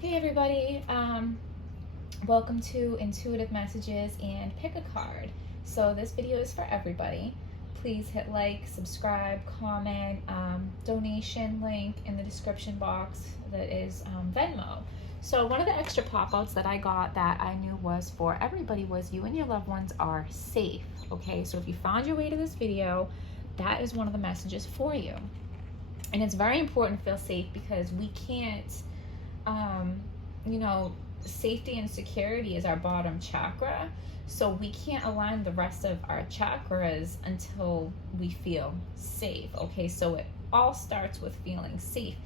Hey everybody, welcome to Intuitive Messages and Pick a Card. So this video is for everybody. Please hit like, subscribe, comment, donation link in the description box that is Venmo. So one of the extra pop-outs that I got that I knew was for everybody was you and your loved ones are safe, okay? So if you found your way to this video, that is one of the messages for you. And it's very important to feel safe because we can't safety and security is our bottom chakra. So we can't align the rest of our chakras until we feel safe. Okay, so it all starts with feeling safe.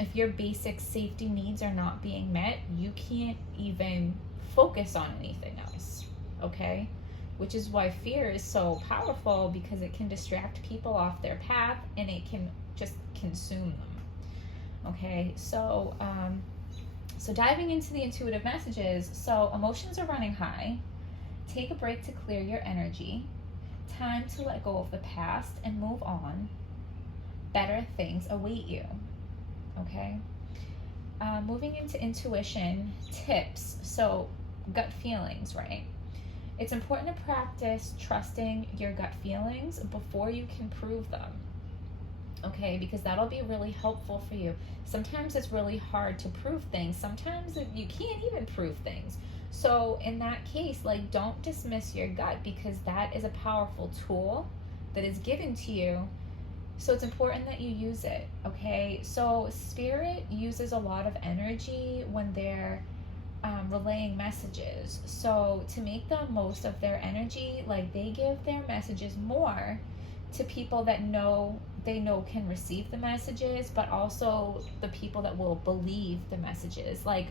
If your basic safety needs are not being met, you can't even focus on anything else. Okay, which is why fear is so powerful, because it can distract people off their path and it can just consume them. Okay, so diving into the intuitive messages. So emotions are running high. Take a break to clear your energy. Time to let go of the past and move on. Better things await you. Okay. Moving into intuition tips. So gut feelings, right? It's important to practice trusting your gut feelings before you can prove them. Okay, because that'll be really helpful for you. Sometimes it's really hard to prove things. Sometimes you can't even prove things. So in that case, don't dismiss your gut, because that is a powerful tool that is given to you. So it's important that you use it, okay? So spirit uses a lot of energy when they're relaying messages. So to make the most of their energy, they give their messages more to people that they know can receive the messages, but also the people that will believe the messages. If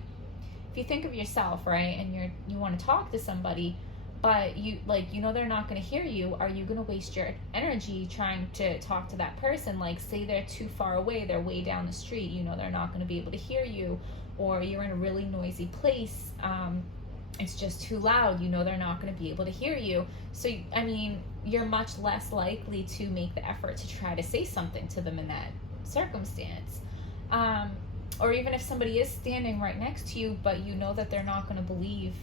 you think of yourself, right, and you want to talk to somebody, but they're not going to hear you, are you going to waste your energy trying to talk to that person? Say they're too far away, they're way down the street, they're not going to be able to hear you, or you're in a really noisy place, it's just too loud, they're not going to be able to hear you. So you're much less likely to make the effort to try to say something to them in that circumstance. Or even if somebody is standing right next to you, but that they're not going to believe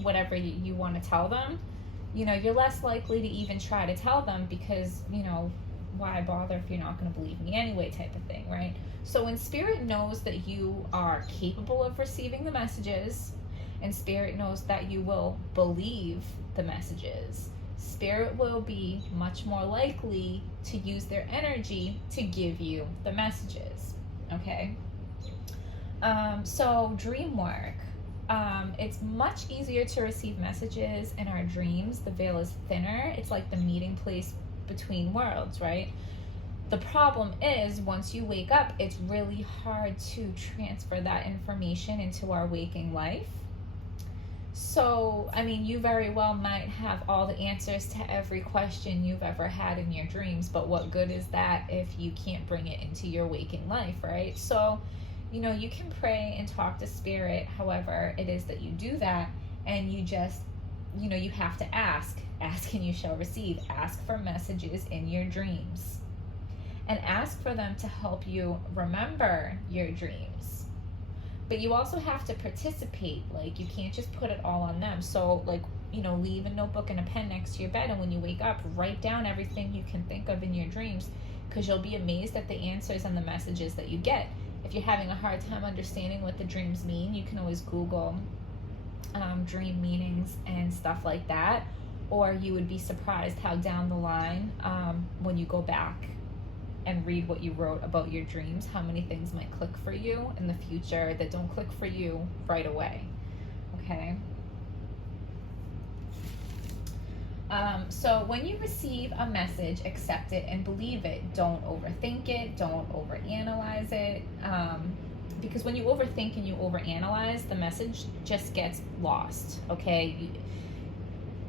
whatever you want to tell them, you're less likely to even try to tell them, because why bother if you're not going to believe me anyway, type of thing, right? So when spirit knows that you are capable of receiving the messages, and spirit knows that you will believe the messages, spirit will be much more likely to use their energy to give you the messages. Okay. So dream work. It's much easier to receive messages in our dreams. The veil is thinner. It's like the meeting place between worlds, right? The problem is, once you wake up, it's really hard to transfer that information into our waking life. So, you very well might have all the answers to every question you've ever had in your dreams, but what good is that if you can't bring it into your waking life, right? So, you can pray and talk to spirit, however it is that you do that, and you just, you have to ask. Ask and you shall receive. Ask for messages in your dreams. And ask for them to help you remember your dreams. But you also have to participate. You can't just put it all on them. So leave a notebook and a pen next to your bed, and when you wake up, write down everything you can think of in your dreams, because you'll be amazed at the answers and the messages that you get. If you're having a hard time understanding what the dreams mean, you can always Google dream meanings and stuff like that. Or you would be surprised how down the line, when you go back and read what you wrote about your dreams, how many things might click for you in the future that don't click for you right away. Okay. So when you receive a message, accept it and believe it. Don't overthink it. Don't overanalyze it. Because when you overthink and you overanalyze, the message just gets lost. Okay.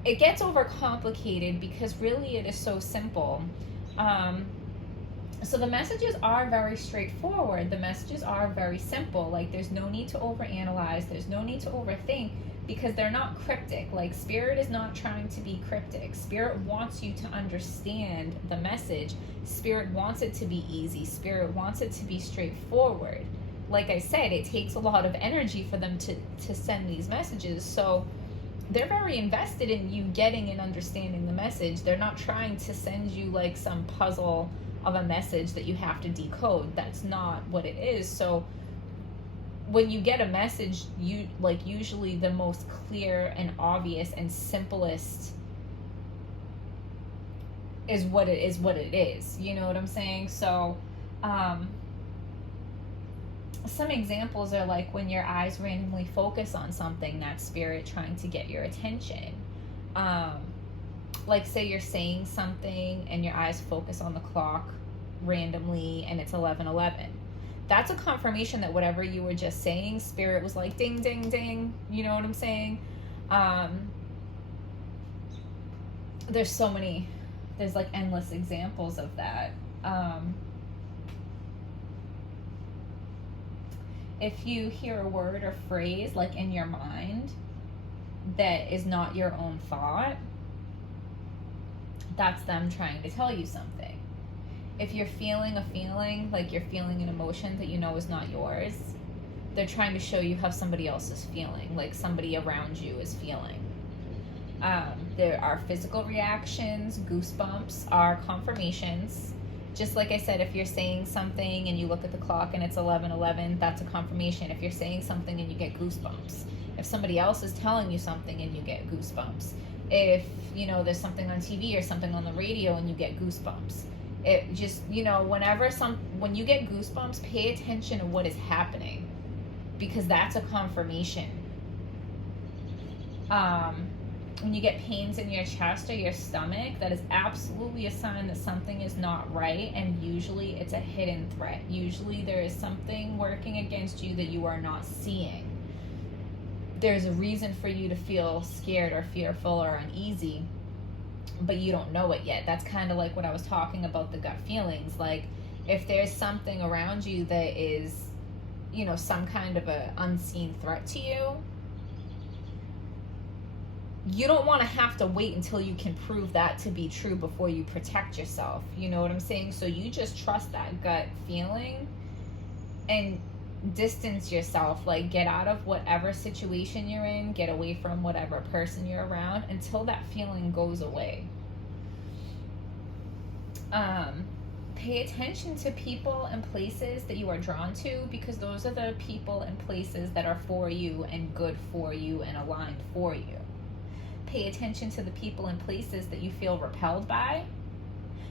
It gets overcomplicated because really it is so simple. So the messages are very straightforward. The messages are very simple. There's no need to overanalyze. There's no need to overthink, because they're not cryptic. Spirit is not trying to be cryptic. Spirit wants you to understand the message. Spirit wants it to be easy. Spirit wants it to be straightforward. like I said, it takes a lot of energy for them to send these messages. So they're very invested in you getting and understanding the message. They're not trying to send you like some puzzle of a message that you have to decode. That's not what it is. So when you get a message, you like, usually the most clear and obvious and simplest is what it is. You know what I'm saying? So some examples are like when your eyes randomly focus on something, that's spirit trying to get your attention. Like say you're saying something and your eyes focus on the clock randomly and it's 11:11. That's a confirmation that whatever you were just saying, spirit was like ding ding ding. You know what I'm saying? There's like endless examples of that. If you hear a word or phrase like in your mind that is not your own thought, that's them trying to tell you something. If you're feeling a feeling, like you're feeling an emotion that you know is not yours, they're trying to show you how somebody else is feeling, like somebody around you is feeling. There are physical reactions. Goosebumps are confirmations. Just like I said, if you're saying something and you look at the clock and it's 11:11, that's a confirmation. If you're saying something and you get goosebumps. If somebody else is telling you something and you get goosebumps. If, you know, there's something on TV or something on the radio and you get goosebumps. It just, you know, when you get goosebumps, pay attention to what is happening, because that's a confirmation. When you get pains in your chest or your stomach, that is absolutely a sign that something is not right, and usually it's a hidden threat. Usually there is something working against you that you are not seeing. There's a reason for you to feel scared or fearful or uneasy, but you don't know it yet. That's kind of like what I was talking about, the gut feelings. Like if there's something around you that is, you know, some kind of a unseen threat to you, you don't want to have to wait until you can prove that to be true before you protect yourself. You know what I'm saying? So you just trust that gut feeling and distance yourself. Like get out of whatever situation you're in, get away from whatever person you're around until that feeling goes away. Pay attention to people and places that you are drawn to, because those are the people and places that are for you and good for you and aligned for you. Pay attention to the people and places that you feel repelled by,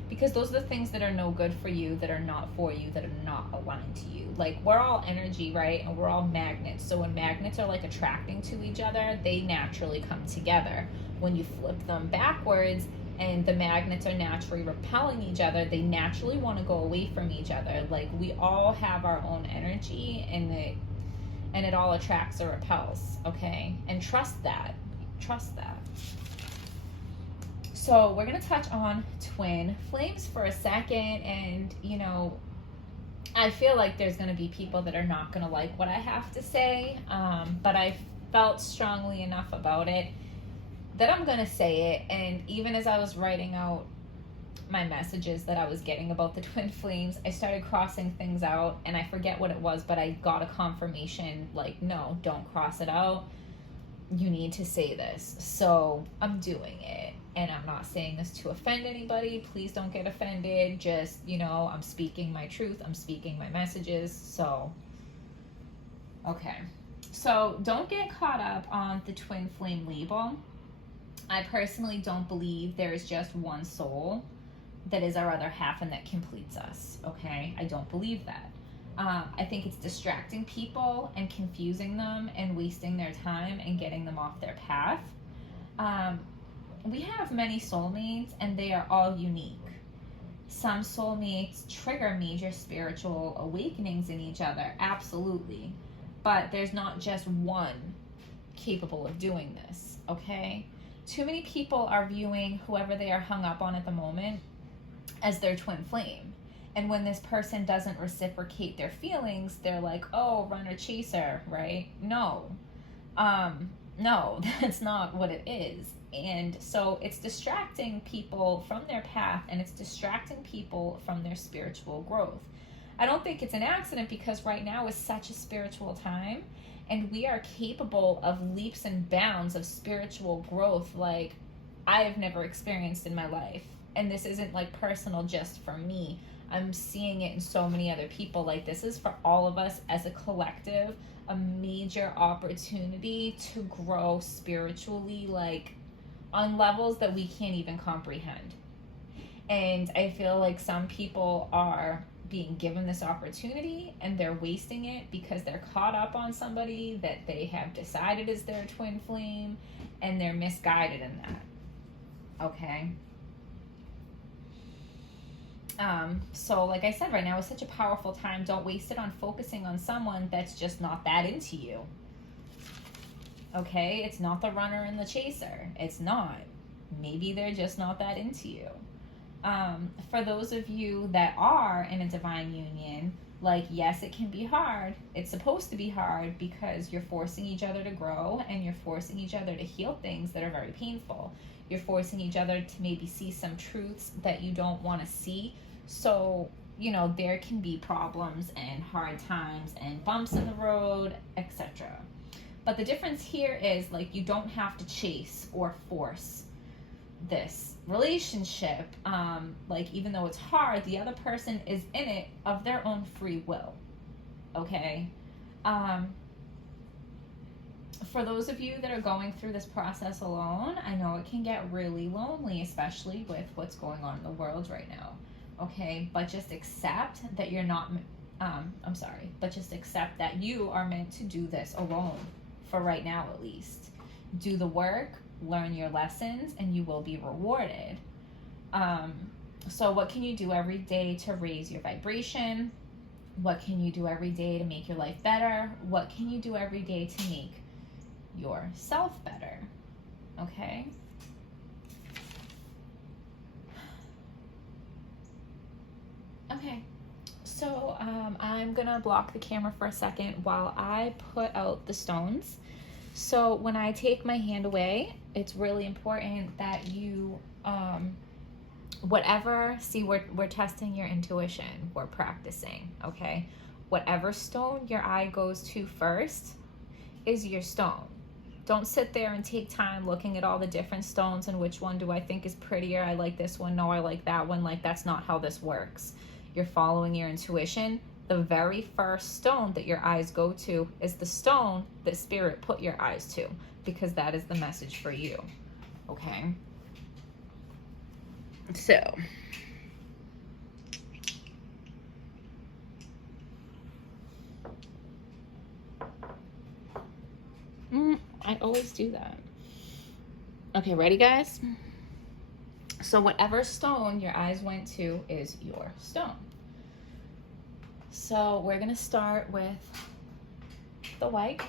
because those are the things that are no good for you, that are not for you, that are not aligned to you. Like we're all energy, right? And we're all magnets. So when magnets are like attracting to each other, they naturally come together. When you flip them backwards and the magnets are naturally repelling each other, they naturally want to go away from each other. Like we all have our own energy, and it all attracts or repels, okay? And trust that. So we're going to touch on twin flames for a second. And, you know, I feel like there's going to be people that are not going to like what I have to say. But I felt strongly enough about it that I'm going to say it. And even as I was writing out my messages that I was getting about the twin flames, I started crossing things out, and I forget what it was, but I got a confirmation like, no, don't cross it out. You need to say this. So I'm doing it, and I'm not saying this to offend anybody. Please don't get offended. Just, you know, I'm speaking my truth. I'm speaking my messages. So, okay. So don't get caught up on the twin flame label. I personally don't believe there is just one soul that is our other half and that completes us. Okay. I don't believe that. I think it's distracting people and confusing them and wasting their time and getting them off their path. We have many soulmates, and they are all unique. Some soulmates trigger major spiritual awakenings in each other, absolutely. But there's not just one capable of doing this, okay? Too many people are viewing whoever they are hung up on at the moment as their twin flame. And when this person doesn't reciprocate their feelings, they're like, oh, runner chaser, right? No, that's not what it is. And so it's distracting people from their path, and it's distracting people from their spiritual growth. I don't think it's an accident, because right now is such a spiritual time, and we are capable of leaps and bounds of spiritual growth like I have never experienced in my life. And this isn't like personal just for me. I'm seeing it in so many other people. Like, this is for all of us as a collective, a major opportunity to grow spiritually, like on levels that we can't even comprehend. And I feel like some people are being given this opportunity and they're wasting it because they're caught up on somebody that they have decided is their twin flame, and they're misguided in that. Okay. So like I said, right now is such a powerful time. Don't waste it on focusing on someone that's just not that into you. Okay? It's not the runner and the chaser. It's not. Maybe they're just not that into you. For those of you that are in a divine union, like, yes, it can be hard. It's supposed to be hard because you're forcing each other to grow, and you're forcing each other to heal things that are very painful. You're forcing each other to maybe see some truths that you don't want to see. So, you know, there can be problems and hard times and bumps in the road, etc. But the difference here is, like, you don't have to chase or force this relationship. Like, even though it's hard, the other person is in it of their own free will. Okay? For those of you that are going through this process alone, I know it can get really lonely, especially with what's going on in the world right now. Okay? But just accept that you're not, but just accept that you are meant to do this alone, for right now at least. Do the work, learn your lessons, and you will be rewarded. So what can you do every day to raise your vibration? What can you do every day to make your life better? What can you do every day to make yourself better? Okay? Okay. So I'm gonna block the camera for a second while I put out the stones. So when I take my hand away, it's really important that you, we're testing your intuition, we're practicing, okay? Whatever stone your eye goes to first is your stone. Don't sit there and take time looking at all the different stones and which one do I think is prettier, I like this one, no, I like that one. Like, that's not how this works. You're following your intuition. The very first stone that your eyes go to is the stone that Spirit put your eyes to, because that is the message for you. Okay? So, I always do that. Okay, ready, guys? So whatever stone your eyes went to is your stone. So we're going to start with the white.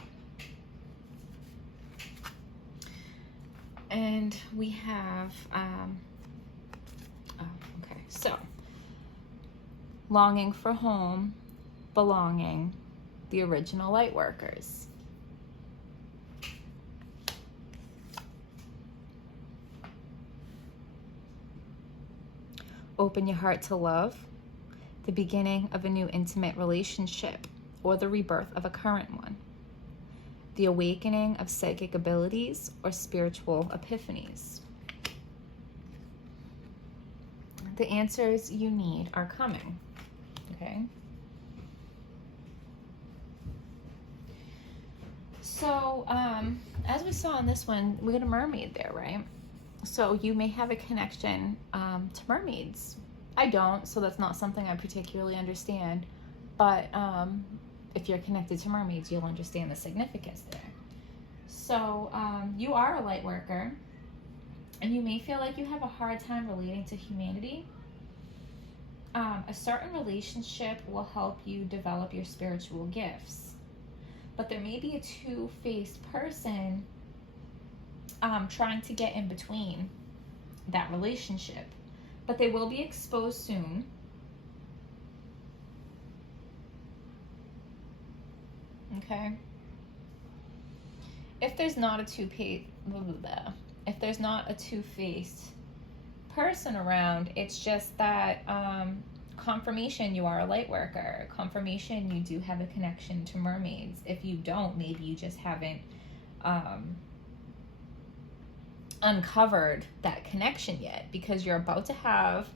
And we have, so longing for home, belonging, the original light workers. Open your heart to love, the beginning of a new intimate relationship, or the rebirth of a current one. The awakening of psychic abilities or spiritual epiphanies. The answers you need are coming, okay? So, as we saw in this one, we got a mermaid there, right? So you may have a connection to mermaids. I don't, so that's not something I particularly understand. But if you're connected to mermaids, you'll understand the significance there. So you are a light worker, and you may feel like you have a hard time relating to humanity. A certain relationship will help you develop your spiritual gifts. But there may be a two-faced person trying to get in between that relationship. But they will be exposed soon. Okay? If there's not a two-faced person around, it's just that confirmation you are a light worker, confirmation you do have a connection to mermaids. If you don't, maybe you just haven't uncovered that connection yet, because you're about to have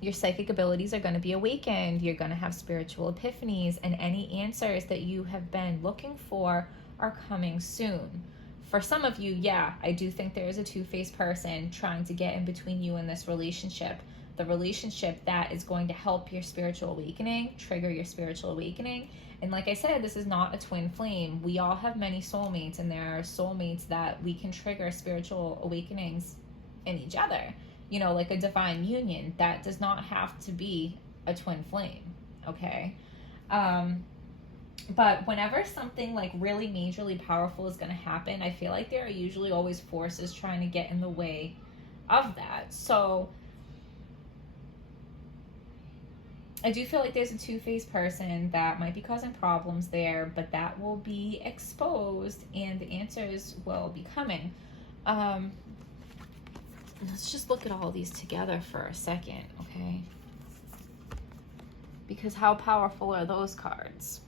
your psychic abilities are going to be awakened. You're going to have spiritual epiphanies, and any answers that you have been looking for are coming soon. For some of you, yeah, I do think there is a two-faced person trying to get in between you and this relationship. The relationship that is going to help your spiritual awakening, trigger your spiritual awakening. And like I said, this is not a twin flame. We all have many soulmates, and there are soulmates that we can trigger spiritual awakenings in each other. You know, like a divine union. That does not have to be a twin flame, okay? But whenever something like really majorly powerful is going to happen, I feel like there are usually always forces trying to get in the way of that. So I do feel like there's a two-faced person that might be causing problems there, but that will be exposed and the answers will be coming. Let's just look at all these together for a second, okay? Because how powerful are those cards?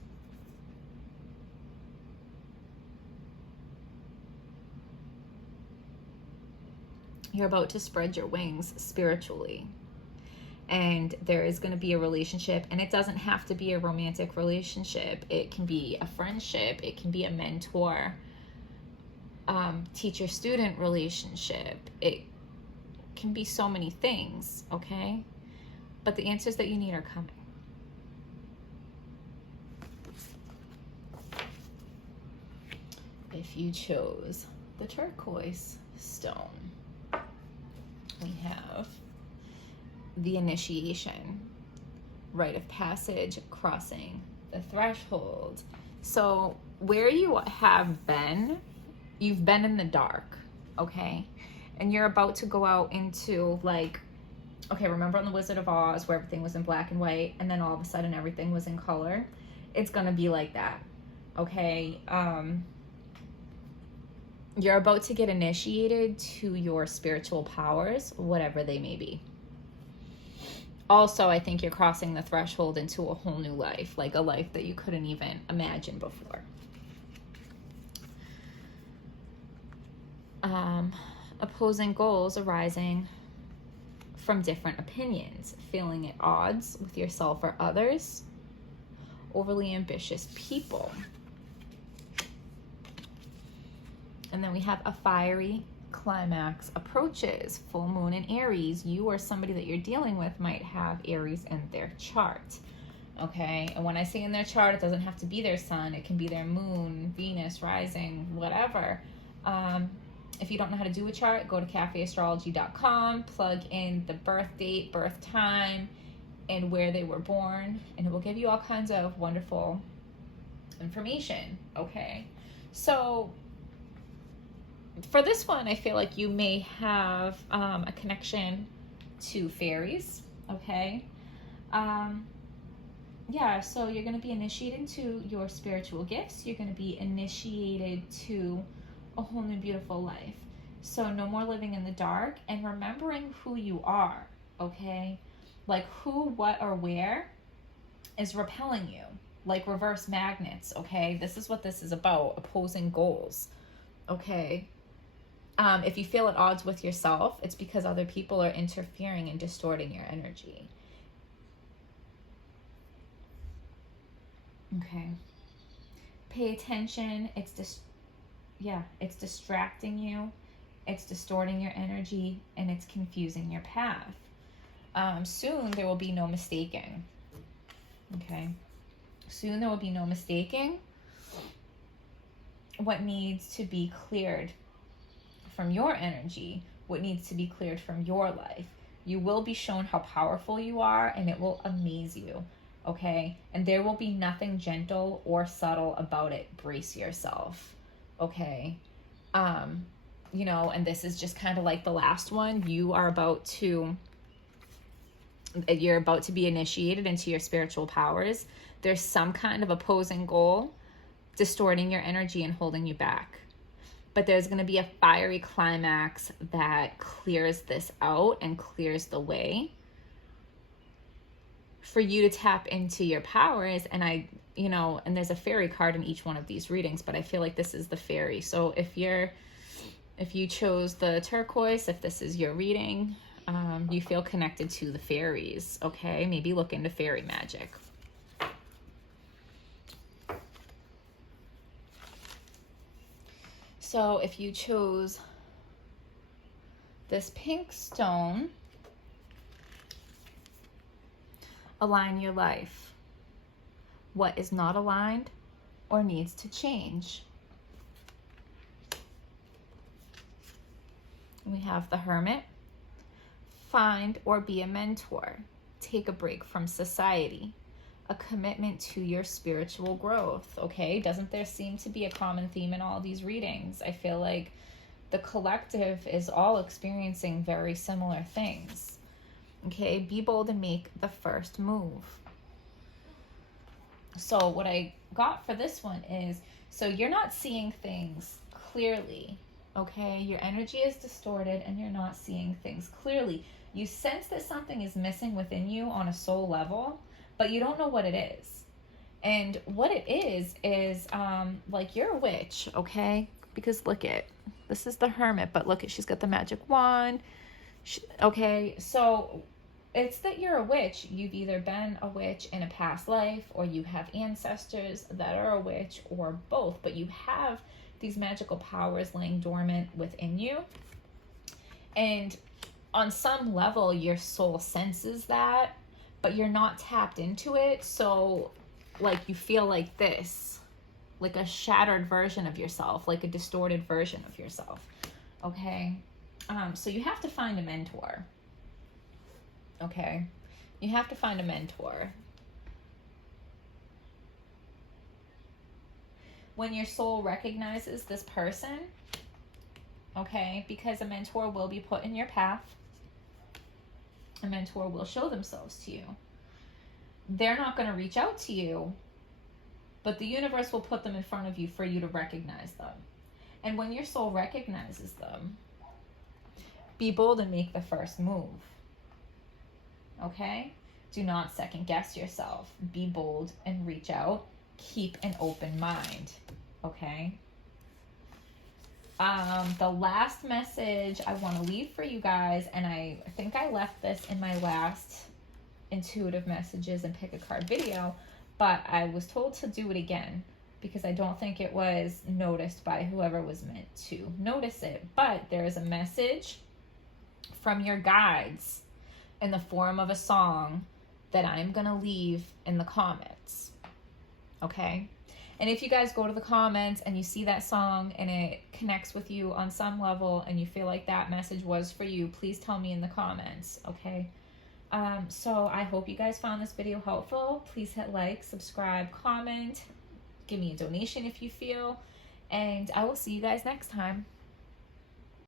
You're about to spread your wings spiritually. And there is going to be a relationship, and it doesn't have to be a romantic relationship. It can be a friendship. It can be a mentor, teacher-student relationship. It can be so many things, okay? But the answers that you need are coming. If you chose the turquoise stone, we have the initiation, rite of passage, crossing the threshold. So where you have been, you've been in the dark, okay? And you're about to go out into, like, okay, remember on The Wizard of Oz where everything was in black and white and then all of a sudden everything was in color? It's gonna be like that, okay? You're about to get initiated to your spiritual powers, whatever they may be. Also, I think you're crossing the threshold into a whole new life, like a life that you couldn't even imagine before. Opposing goals arising from different opinions, feeling at odds with yourself or others, overly ambitious people. And then we have a fiery climax approaches, full moon in Aries. You or somebody that you're dealing with might have Aries in their chart, okay? And when I say in their chart, it doesn't have to be their sun. It can be their moon, Venus, rising, whatever. If you don't know how to do a chart, go to cafeastrology.com, plug in the birth date, birth time, and where they were born, and it will give you all kinds of wonderful information, okay? So for this one, I feel like you may have a connection to fairies, okay? Yeah, so you're going to be initiated to your spiritual gifts. You're going to be initiated to a whole new beautiful life. So no more living in the dark, and remembering who you are, okay? Like who, what, or where is repelling you, like reverse magnets, okay? This is what this is about, opposing goals, okay? If you feel at odds with yourself, it's because other people are interfering and distorting your energy. Okay. Pay attention. It's distracting you. It's distorting your energy, and it's confusing your path. Soon there will be no mistaking. Okay. Soon there will be no mistaking what needs to be cleared from your energy, what needs to be cleared from your life. You will be shown how powerful you are, and it will amaze you, okay? And there will be nothing gentle or subtle about it. Brace yourself, okay? You know, and this is just kind of like the last one. You're about to be initiated into your spiritual powers. There's some kind of opposing goal distorting your energy and holding you back. But there's going to be a fiery climax that clears this out and clears the way. for you to tap into your powers. And and there's a fairy card in each one of these readings, but I feel like this is the fairy. So if you chose the turquoise, if this is your reading, you feel connected to the fairies, okay? Maybe look into fairy magic. So if you chose this pink stone, align your life. What is not aligned or needs to change? We have the Hermit. Find or be a mentor. Take a break from society. A commitment to your spiritual growth, okay? Doesn't there seem to be a common theme in all these readings? I feel like the collective is all experiencing very similar things, okay? Be bold and make the first move. So what I got for this one is, so you're not seeing things clearly, okay? Your energy is distorted and you're not seeing things clearly. You sense that something is missing within you on a soul level, but you don't know what it is. And what it is like you're a witch, okay? Because look at, this is the Hermit, but look at, she's got the magic wand. Okay, so it's that you're a witch. You've either been a witch in a past life, or you have ancestors that are a witch, or both, but you have these magical powers laying dormant within you. And on some level, your soul senses that, but you're not tapped into it. So like you feel like this, like a shattered version of yourself, like a distorted version of yourself, okay? So you have to find a mentor, okay? You have to find a mentor. When your soul recognizes this person, okay, because a mentor will be put in your path, a mentor will show themselves to you. They're not going to reach out to you, but the universe will put them in front of you for you to recognize them. And when your soul recognizes them, be bold and make the first move. Okay? Do not second guess yourself. Be bold and reach out. Keep an open mind. Okay? The last message I want to leave for you guys, and I think I left this in my last intuitive messages and pick a card video, but I was told to do it again because I don't think it was noticed by whoever was meant to notice it. But there is a message from your guides in the form of a song that I'm going to leave in the comments. Okay? And if you guys go to the comments and you see that song and it connects with you on some level and you feel like that message was for you, please tell me in the comments, okay? So I hope you guys found this video helpful. Please hit like, subscribe, comment, give me a donation if you feel, and I will see you guys next time.